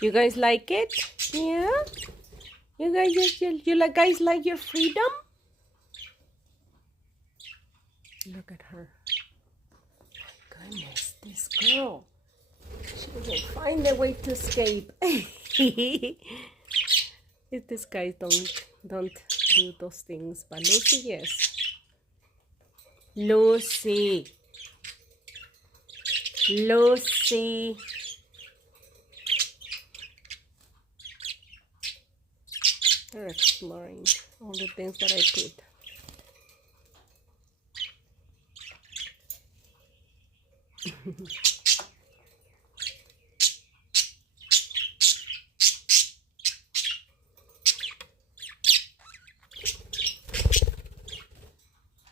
You guys like it? Yeah? Guys like your freedom? Look at her. Goodness, this girl. She will find a way to escape. If these guys don't do those things, but Lucy, yes. Lucy. Lucy. They're exploring all the things that I put.